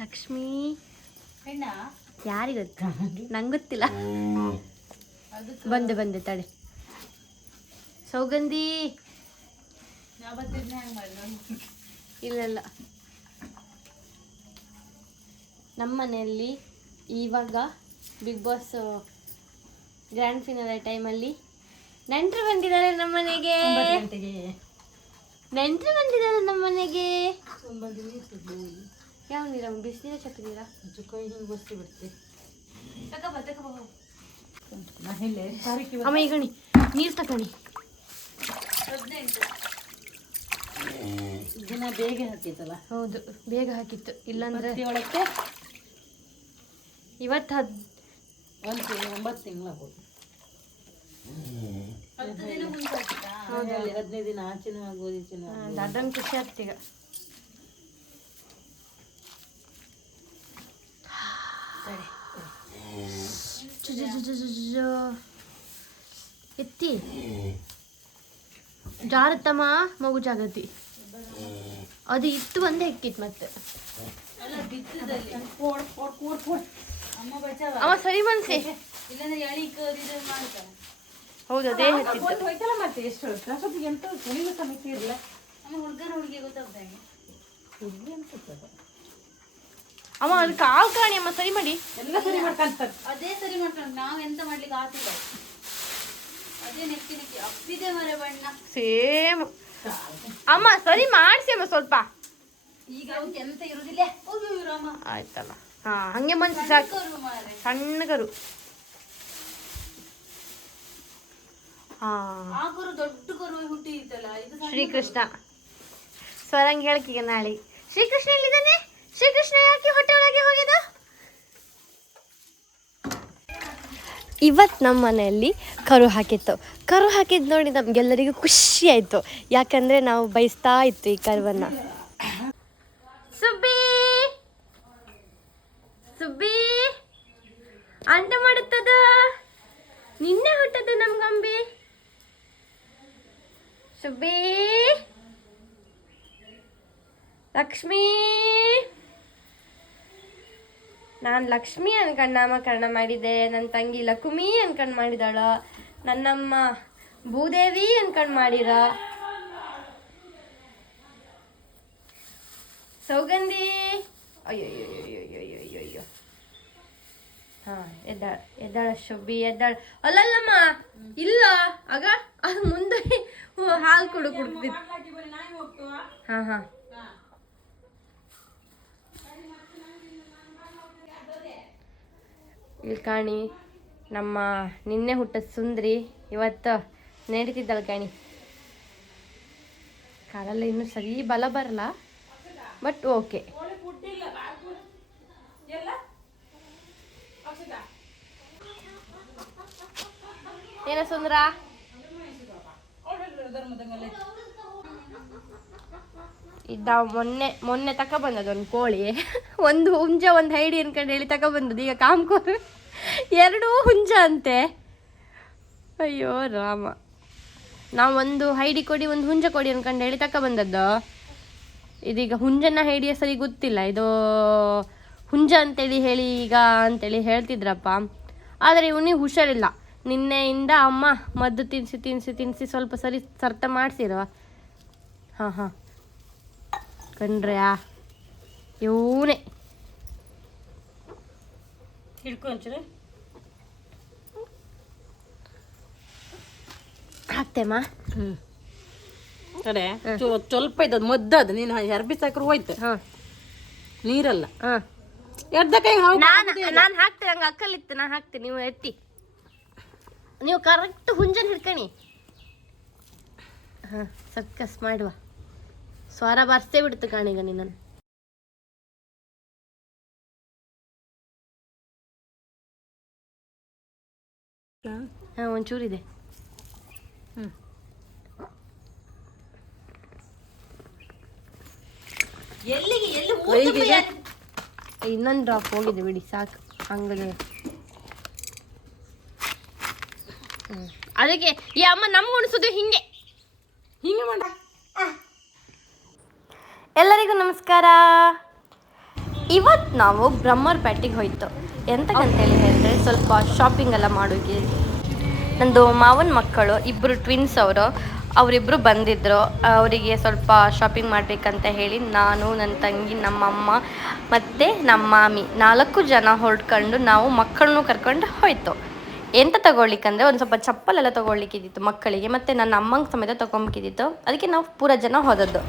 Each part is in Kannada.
ಲಕ್ಷ್ಮಿ ಯಾರಿಗೆ ಗೊತ್ತ? ನಂಗೆ ಗೊತ್ತಿಲ್ಲ. ಬಂದೆ ತಡೆ. ಸೌಗಂಧಿ ಇಲ್ಲ ನಮ್ಮ ಮನೆಯಲ್ಲಿ ಇವಾಗ ಬಿಗ್ ಬಾಸ್ ಗ್ರ್ಯಾಂಡ್ ಫಿನಾಲೆ ಟೈಮಲ್ಲಿ ನೆಂಟರು ಬಂದಿದ್ದಾರೆ ನಮ್ಮ ಮನೆಗೆ. ನೆಂಟರು ಬಂದಿದ್ದಾರೆ ನಮ್ಮ ಮನೆಗೆ. ಯಾವ ನೀರ? ಬಿಸಿನೀರ ಚಕ್ಕ ನೀರ? ಅಮ್ಮ ಈಗ ನೀರು ತಗೊಳ್ಳಿ. ದಿನ ಬೇಗ ಹಾಕಿತ್ತಲ್ಲ? ಹೌದು, ಬೇಗ ಹಾಕಿತ್ತು. ಇಲ್ಲಾಂದ್ರೆ ಇವತ್ತು 9 ತಿಂಗಳಾಗ್ಬೋದು. 15 ದಿನ ಆಚೆನೂ ಆಗ್ಬೋದು, ಈಚೆನೂ ಆಗ್ಬೋದು. ಅದೊಂದು ಖುಷಿ ಆಗ್ತೀಗ. ಎತ್ತಿ ಜಾರತ್ತಮ್ಮ, ಮಗು ಜಾಗತಿ. ಅದು ಇತ್ತು ಒಂದೇ ಹೆಕ್ಕಿತ್ತು ಮತ್ತೆ. ಅಮ್ಮ ಸರಿ ಮನ್ಸೆ. ಹೌದು, ಅದೇ ಅಮ್ಮ ಅದು ಕಾವು ಕಾಣಿ. ಅಮ್ಮ ಸರಿ ಮಾಡಿ. ಎಲ್ಲ ಸರಿ ಮಾಡ್ಕೊಂತಾರೆ. ಅದೇ ಸರಿ ಮಾಡ್ಕೊಂಡು ನಾವ್ ಎಂತ ಮಾಡ್ಲಿಕ್ಕೆ ಆಗ್ತಿಲ್ಲ. ಅದೇ ನೆಕ್ಕಿ ಅಪ್ಪಿದೆ ಮರೆ ಬಣ್ಣ ಸೇಮ್. ಅಮ್ಮ ಸರಿ ಮಾಡಿಸಿ ಅಮ್ಮ ಸ್ವಲ್ಪ. ಈಗ ಎಂತ ಇರುದಿಲ್ಲ. ಆಯ್ತಲ್ಲ, ಹಾ ಹಂಗೆ ಮನ್ಸಿ ಸಾಕು. ಸಣ್ಣ ಕರು. ಹಾ, ಆ ಕರು ದೊಡ್ಡ ಕರು ಹುಟ್ಟಿತ್ತಲ್ಲ, ಇದು ಶ್ರೀಕೃಷ್ಣ. ಸ್ವರಂಗ್ ಹೇಳ್ಕೀಗ ನಾಳೆ ಶ್ರೀಕೃಷ್ಣ ಎಲ್ಲಿದ್ದಾನೆ? ಶ್ರೀಕೃಷ್ಣ ಯಾಕೆ ಹೊಟ್ಟೆ ಒಳಗೆ ಹೋಗಿದ? ಇವತ್ತು ನಮ್ಮ ಮನೆಯಲ್ಲಿ ಕರು ಹಾಕಿತ್ತು. ಕರು ಹಾಕಿದ್ದು ನೋಡಿ ನಮಗೆಲ್ಲರಿಗೂ ಖುಷಿ ಆಯಿತು. ಯಾಕಂದರೆ ನಾವು ಬಯಸ್ತಾ ಇತ್ತು ಈ ಕರುವನ್ನು. ಸುಬ್ಬಿ ಸುಬ್ಬಿ ಅಂತ ಮಾಡುತ್ತದ. ನಿನ್ನೆ ಹುಟ್ಟದ ನಮ್ಗಂಬಿ. ಸುಬ್ಬಿ, ಲಕ್ಷ್ಮೀ. ನಾನು ಲಕ್ಷ್ಮಿ ಅನ್ಕೊಂಡು ನಾಮಕರಣ ಮಾಡಿದ್ದೆ. ನನ್ನ ತಂಗಿ ಲಕ್ಷ್ಮಿ ಅನ್ಕೊಂಡು ಮಾಡಿದಾಳ. ನನ್ನಮ್ಮ ಭೂದೇವಿ ಅನ್ಕೊಂಡು ಮಾಡಿರ. ಸೌಗಂಧಿ ಅಯ್ಯೋ ಹಾ, ಎದ್ದಾಳ ಶುಬ್ಬಿ, ಎದ್ದಾಳ. ಅಲ್ಲಲ್ಲಮ್ಮ, ಇಲ್ಲ ಆಗ ಅದು ಮುಂದೆ ಹಾಲು ಕುಡ್ತಿತ್ತು. ಹಾ ಇಲ್ಲಿ ಕಾಣಿ, ನಮ್ಮ ನಿನ್ನೆ ಹುಟ್ಟದ ಸುಂದ್ರಿ ಇವತ್ತು ನಡೀತಿದ್ದಳು ಕಾಣಿ. ಕಾಲೆಲ್ಲ ಇನ್ನೂ ಸರಿ ಬಲ ಬರಲ್ಲ, ಬಟ್ ಓಕೆ. ಏನ ಸುಂದ್ರ? ಇದ್ದ ಮೊನ್ನೆ ತಗೊಬಂದದ್ದು ಒಂದು ಕೋಳಿ, ಒಂದು ಹುಂಜ ಒಂದು ಹೈಡಿ ಅನ್ಕೊಂಡು ಹೇಳಿ ತಗೊಬಂದದ್ದು. ಈಗ ಕಾಮ್ಕೋರು 2 ಹುಂಜ ಅಂತೆ. ಅಯ್ಯೋ ರಾಮ. ನಾವು ಒಂದು ಹೈಡಿ ಕೊಡಿ ಒಂದು ಹುಂಜ ಕೊಡಿ ಅನ್ಕೊಂಡು ಹೇಳಿ ತಗೊಬಂದದ್ದು. ಇದೀಗ ಹುಂಜನ ಹೈಡಿಯ ಸರಿ ಗೊತ್ತಿಲ್ಲ. ಇದು ಹುಂಜ ಅಂತೇಳಿ ಹೇಳಿ ಈಗ ಅಂತೇಳಿ ಹೇಳ್ತಿದ್ರಪ್ಪ. ಆದರೆ ಇವನಿಗೆ ಹುಷಾರಿಲ್ಲ. ನಿನ್ನೆಯಿಂದ ಅಮ್ಮ ಮದ್ದು ತಿನ್ನಿಸಿ ಸ್ವಲ್ಪ ಸರಿ ಸರ್ತ ಮಾಡಿಸಿರುವ. ಹಾಂ ಕಂಡ್ರ್ಯಾ, ಇವನೇ ಹಿಡ್ಕೊಂಡ್ರೆ ಹಾಕ್ತೇಮ್ಮ. ಅದೇ ಸ್ವಲ್ಪ ಇದ್ದದು ಮದ್ದದು. ನೀನು ಎರ್ಬಿಸಾಕ್ರು ಹೋಯ್ತು. ನೀರಲ್ಲ ಎರ್ದ ಕೈ. ನಾನು ಹಾಕ್ತೇನೆ, ಹಂಗೆ ಅಕ್ಕಲಿತ್ತು. ನಾನು ಹಾಕ್ತೇನೆ, ನೀವು ಎತ್ತಿ. ನೀವು ಕರೆಕ್ಟ್ ಹುಂಜನ್ ಹಿಡ್ಕಣಿ. ಹಾಂ, ಸರ್ಕಸ್ ಮಾಡುವ. ಸ್ವರ ಬರ್ಸೇ ಬಿಡ್ತು ಕಾಣೀಗ ನಿನ್ನನ್ನು. ಹಾಂ, ಒಂಚೂರಿದೆ. ಇನ್ನೊಂದು ಡ್ರಾಪ್ ಹೋಗಿದೆ ಬಿಡಿ, ಸಾಕು. ಹಂಗದೆ ಅದಕ್ಕೆ ಈ ಅಮ್ಮ ನಮ್ಗೆ ಉಣಿಸೋದು ಹಿಂಗೆ ಮಾಡ. ಎಲ್ಲರಿಗೂ ನಮಸ್ಕಾರ. ಇವತ್ತು ನಾವು ಬ್ರಹ್ಮರ್ಪೇಟೆಗೆ ಹೋಯ್ತು. ಎಂತಕ್ಕಂತೇಳಿ ಹೇಳಿದ್ರೆ ಸ್ವಲ್ಪ ಶಾಪಿಂಗ್ ಎಲ್ಲ ಮಾಡೋಕೆ. ನಂದು ಮಾವನ ಮಕ್ಕಳು ಇಬ್ಬರು ಟ್ವಿನ್ಸ್ ಅವರಿಬ್ಬರು ಬಂದಿದ್ದರು. ಅವರಿಗೆ ಸ್ವಲ್ಪ ಶಾಪಿಂಗ್ ಮಾಡಬೇಕಂತ ಹೇಳಿ ನಾನು, ನನ್ನ ತಂಗಿ, ನಮ್ಮಮ್ಮ ಮತ್ತು ನಮ್ಮ ಮಾಮಿ 4 ಜನ ಹೊರಡ್ಕೊಂಡು ನಾವು ಮಕ್ಕಳನ್ನೂ ಕರ್ಕೊಂಡು ಹೋಯ್ತು. ಎಂತ ತಗೊಳ್ಲಿಕ್ಕಂದ್ರೆ ಒಂದು ಸ್ವಲ್ಪ ಚಪ್ಪಲೆಲ್ಲ ತೊಗೊಳ್ಲಿಕ್ಕಿದ್ದಿತ್ತು ಮಕ್ಕಳಿಗೆ, ಮತ್ತು ನನ್ನ ಅಮ್ಮಂಗೆ ಸಮೇತ ತೊಗೊಂಬೇಕಿದ್ದಿತ್ತು. ಅದಕ್ಕೆ ನಾವು ಪೂರ ಜನ ಹೋದದ್ದು.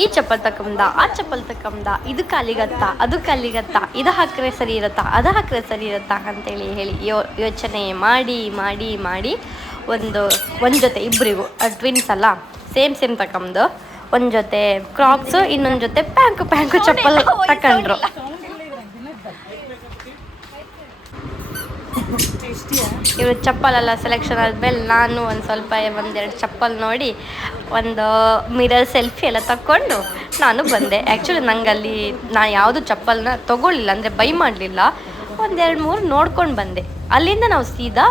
ಈ ಚಪ್ಪಲ್ ತಕೊಂಬ, ಆ ಚಪ್ಪಲ್ ತಕೊಂಬ, ಇದು ಕಾಲಿಗತ್ತ, ಅದು ಕಾಲಿಗತ್ತ, ಇದು ಹಾಕಿದ್ರೆ ಸರಿ ಇರುತ್ತಾ, ಅದು ಹಾಕಿದ್ರೆ ಸರಿ ಇರುತ್ತಾ ಅಂತೇಳಿ ಹೇಳಿ ಯೋಚನೆ ಮಾಡಿ ಮಾಡಿ ಮಾಡಿ ಒಂದು ಜೊತೆ ಇಬ್ಬರಿಗೂ ಟ್ವಿನ್ಸ್ ಅಲ್ಲ, ಸೇಮ್ ತಕೊಂಬುದು ಒಂದು ಜೊತೆ ಕ್ರಾಕ್ಸು, ಇನ್ನೊಂದು ಜೊತೆ ಪ್ಯಾಂಕು ಚಪ್ಪಲ್ ತಕೊಂಡ್ರು. ಇವರು ಚಪ್ಪಲೆಲ್ಲ ಸೆಲೆಕ್ಷನ್ ಆದಮೇಲೆ ನಾನು ಒಂದು ಸ್ವಲ್ಪ 1-2 ಚಪ್ಪಲ್ ನೋಡಿ ಒಂದು ಮಿರರ್ ಸೆಲ್ಫಿ ಎಲ್ಲ ತಕ್ಕೊಂಡು ನಾನು ಬಂದೆ. ಆ್ಯಕ್ಚುಲಿ ನಂಗಲ್ಲಿ ನಾನು ಯಾವುದು ಚಪ್ಪಲ್ನ ತೊಗೊಳ್ಳಿಲ್ಲ, ಅಂದರೆ ಬೈ ಮಾಡಲಿಲ್ಲ. 1-2-3 ನೋಡ್ಕೊಂಡು ಬಂದೆ. ಅಲ್ಲಿಂದ ನಾವು ಸೀದಾ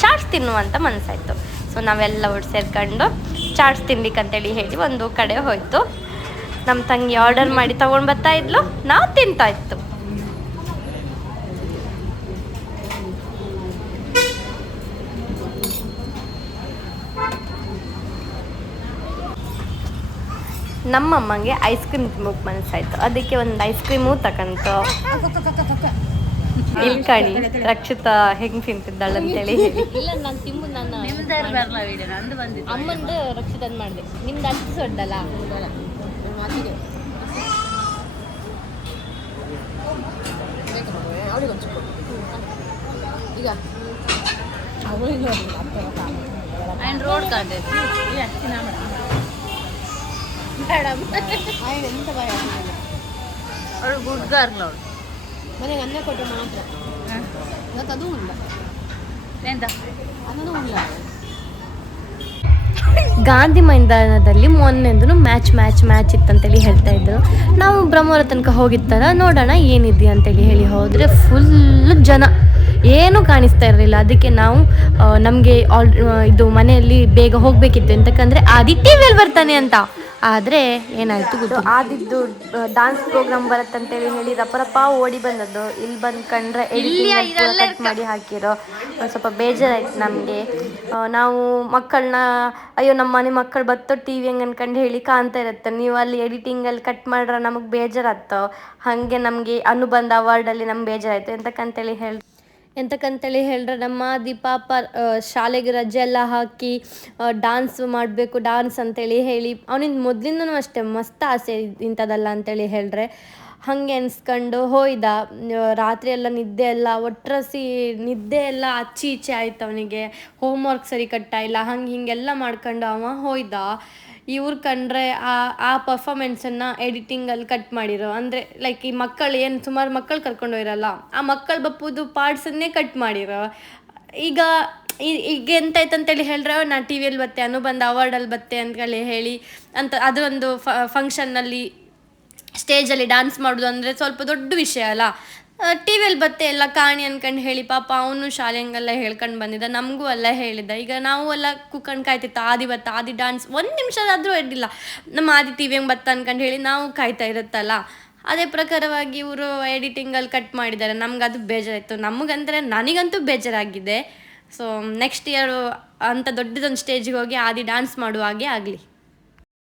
ಚಾಟ್ಸ್ ತಿನ್ನುವಂಥ ಮನಸ್ಸಾಯಿತು. ಸೊ ನಾವೆಲ್ಲ ಒಟ್ಟು ಸೇರ್ಕೊಂಡು ಚಾಟ್ಸ್ ತಿನ್ಲಿಕ್ಕಂತೇಳಿ ಹೇಳಿ ಒಂದು ಕಡೆ ಹೋಯಿತು. ನಮ್ಮ ತಂಗಿ ಆರ್ಡರ್ ಮಾಡಿ ತೊಗೊಂಡು ಬರ್ತಾ ಇದ್ಲು, ನಾವು ತಿಂತಾ ಇತ್ತು. ನಮ್ಮಮ್ಮಂಗೆ ಐಸ್ ಕ್ರೀಮ್ ತಿನ್ಬೇಕು ಮನಸ್ಸಾಯ್ತು. ಅದಕ್ಕೆ ಒಂದು ಐಸ್ ಕ್ರೀಮು ತಕೊಂತು. ಇಲ್ಕಣಿ ರಕ್ಷಿತಾ ಹೆಂಗೆ ತಿಂತಿದ್ದಾಳೆ ಅಂತೇಳಿ ಹೇಳಿ. ಇಲ್ಲ ನಾನು ತಿಂಬು ನಾನು ಅಮ್ಮಂದು ರಕ್ಷಿತಂದು ಮಾಡಿದೆ. ನಿಮ್ದು ಅಷ್ಟು ಸೊಡ್ಡಲ್ಲ ಈಗ ಆ್ಯಂಡ್ ರೋಡ್ ಕಾಂಡೆ ಮೇಡಮ್ ಎಂತ ಭಯ ಅವಳು ಗುಡ್ ಗರ್ಲ್. ಅವಳು ಮನೆಗೆ ಅನ್ನ ಕೊಟ್ಟರೆ ಮಾತ್ರ ಇವತ್ತು ಅದು ಇಲ್ಲ ಎಂತ ಅನ್ನೋದು ಇಲ್ಲ. ಗಾಂಧಿ ಮೈದಾನದಲ್ಲಿ ಮೊನ್ನೆಂದು ಮ್ಯಾಚ್ ಇತ್ತಂತೇಳಿ ಹೇಳ್ತಾ ಇದ್ರು. ನಾವು ಬ್ರಹ್ಮವರ ತನಕ ಹೋಗಿರ್ತಾರ ನೋಡೋಣ ಏನಿದೆ ಅಂತೇಳಿ ಹೇಳಿ ಹೋದರೆ ಫುಲ್ ಜನ, ಏನೂ ಕಾಣಿಸ್ತಾ ಇರಲಿಲ್ಲ. ಅದಕ್ಕೆ ನಾವು ನಮಗೆ ಇದು ಮನೆಯಲ್ಲಿ ಬೇಗ ಹೋಗಬೇಕಿತ್ತು, ಎಂತಕ್ಕಂದರೆ ಆದಿತ್ಯವೇಲ್ ಬರ್ತಾನೆ ಅಂತ. ಆದರೆ ಏನಾಯಿತು ಗೊತ್ತು, ಆದಿದ್ದು ಡಾನ್ಸ್ ಪ್ರೋಗ್ರಾಮ್ ಬರುತ್ತಂತೇಳಿ ಹೇಳಿ ರಪ್ಪ ಓಡಿ ಬಂದದ್ದು. ಇಲ್ಲಿ ಬಂದ್ಕೊಂಡ್ರೆ ಕಟ್ ಮಾಡಿ ಹಾಕಿರೋ ಸ್ವಲ್ಪ ಬೇಜಾರಾಯ್ತು ನಮಗೆ. ನಾವು ಮಕ್ಕಳನ್ನ ಅಯ್ಯೋ ನಮ್ಮ ಮನೆ ಮಕ್ಕಳು ಬತ್ತೋ ಟಿ ವಿ ಹಂಗೆ ಅನ್ಕೊಂಡು ಹೇಳಿ ಕಾಣ್ತಾ ಇರುತ್ತೆ, ನೀವು ಅಲ್ಲಿ ಎಡಿಟಿಂಗಲ್ಲಿ ಕಟ್ ಮಾಡ್ರೆ ನಮಗೆ ಬೇಜಾರಾಯ್ತು. ಹಾಗೆ ನಮಗೆ ಅನುಬಂಧ ಅವಾರ್ಡಲ್ಲಿ ನಮ್ಗೆ ಬೇಜಾರಾಯಿತು. ಎಂತಕ್ಕಂತೇಳಿ ಹೇಳಿದ್ರೆ ನಮ್ಮ ದೀಪಾಪ ಶಾಲೆಗೆ ರಜೆ ಎಲ್ಲ ಹಾಕಿ ಡಾನ್ಸ್ ಮಾಡಬೇಕು ಅಂತೇಳಿ ಹೇಳಿ ಅವನಿಂದ ಮೊದಲಿಂದನೂ ಅಷ್ಟೇ ಮಸ್ತ್ ಆಸೆ ಇಂಥದ್ದಲ್ಲ ಅಂತೇಳಿ ಹೇಳಿದ್ರೆ ಹಾಗೆ ಅನ್ಸ್ಕೊಂಡು ಹೋಯ್ದ. ರಾತ್ರಿ ಎಲ್ಲ ನಿದ್ದೆ ಎಲ್ಲ ಅಚ್ಚಿ ಈಚೆ ಆಯ್ತು ಅವನಿಗೆ. ಹೋಮ್ವರ್ಕ್ ಸರಿ ಕಟ್ಟಾಯಿಲ್ಲ, ಹಿಂಗೆಲ್ಲ ಮಾಡ್ಕೊಂಡು ಅವ ಹೋಯ್ದ. ಇವ್ರು ಕಂಡ್ರೆ ಆ ಪರ್ಫಾಮೆನ್ಸನ್ನು ಎಡಿಟಿಂಗಲ್ಲಿ ಕಟ್ ಮಾಡಿರೋ, ಅಂದರೆ ಲೈಕ್ ಈ ಮಕ್ಕಳು ಏನು ಸುಮಾರು ಮಕ್ಕಳು ಕರ್ಕೊಂಡು ಹೋಗಿರಲ್ಲ, ಆ ಮಕ್ಕಳು ಬಪ್ಪುದು ಪಾರ್ಟ್ಸನ್ನೇ ಕಟ್ ಮಾಡಿರೋ. ಈಗ ಎಂತಾಯ್ತು ಅಂತೇಳಿ ಹೇಳಿದ್ರೆ ನಾನು ಟಿ ವಿಯಲ್ಲಿ ಬತ್ತೆ ಅನುಬಂಧ ಅವಾರ್ಡಲ್ಲಿ ಬತ್ತೆ ಅಂತೇಳಿ ಹೇಳಿ ಅದು ಒಂದು ಫಂಕ್ಷನ್ನಲ್ಲಿ ಸ್ಟೇಜಲ್ಲಿ ಡ್ಯಾನ್ಸ್ ಮಾಡೋದು ಅಂದರೆ ಸ್ವಲ್ಪ ದೊಡ್ಡ ವಿಷಯ ಅಲ್ಲ. ಟಿ ವಿಯಲ್ಲಿ ಬತ್ತೆ ಎಲ್ಲ ಕಾಣಿ ಅನ್ಕೊಂಡು ಹೇಳಿ ಪಾಪ ಅವನು ಶಾಲೆಂಗೆಲ್ಲ ಹೇಳ್ಕೊಂಡು ಬಂದಿದ್ದ, ನಮಗೂ ಎಲ್ಲ ಹೇಳಿದ್ದ. ಈಗ ನಾವು ಎಲ್ಲ ಕುಕ್ಕಂಡು ಕಾಯ್ತಿತ್ತು ಆದಿ ಡ್ಯಾನ್ಸ್ 1 ನಿಮಿಷದಾದರೂ ಇರಲಿಲ್ಲ. ನಮ್ಮ ಆದಿ ಟಿ ವಿ ಹೆಂಗೆ ಬತ್ತ ಅನ್ಕೊಂಡು ಹೇಳಿ ನಾವು ಕಾಯ್ತಾ ಇರುತ್ತಲ್ಲ. ಅದೇ ಪ್ರಕಾರವಾಗಿ ಇವರು ಎಡಿಟಿಂಗಲ್ಲಿ ಕಟ್ ಮಾಡಿದ್ದಾರೆ. ನಮ್ಗೆ ಅದು ಬೇಜಾರಾಯಿತು. ನನಗಂತೂ ಬೇಜಾರಾಗಿದೆ. ಸೊ ನೆಕ್ಸ್ಟ್ ಇಯರು ಅಂಥ ದೊಡ್ಡದೊಂದು ಸ್ಟೇಜಿಗೆ ಹೋಗಿ ಆದಿ ಡ್ಯಾನ್ಸ್ ಮಾಡುವ ಹಾಗೆ ಆಗಲಿ.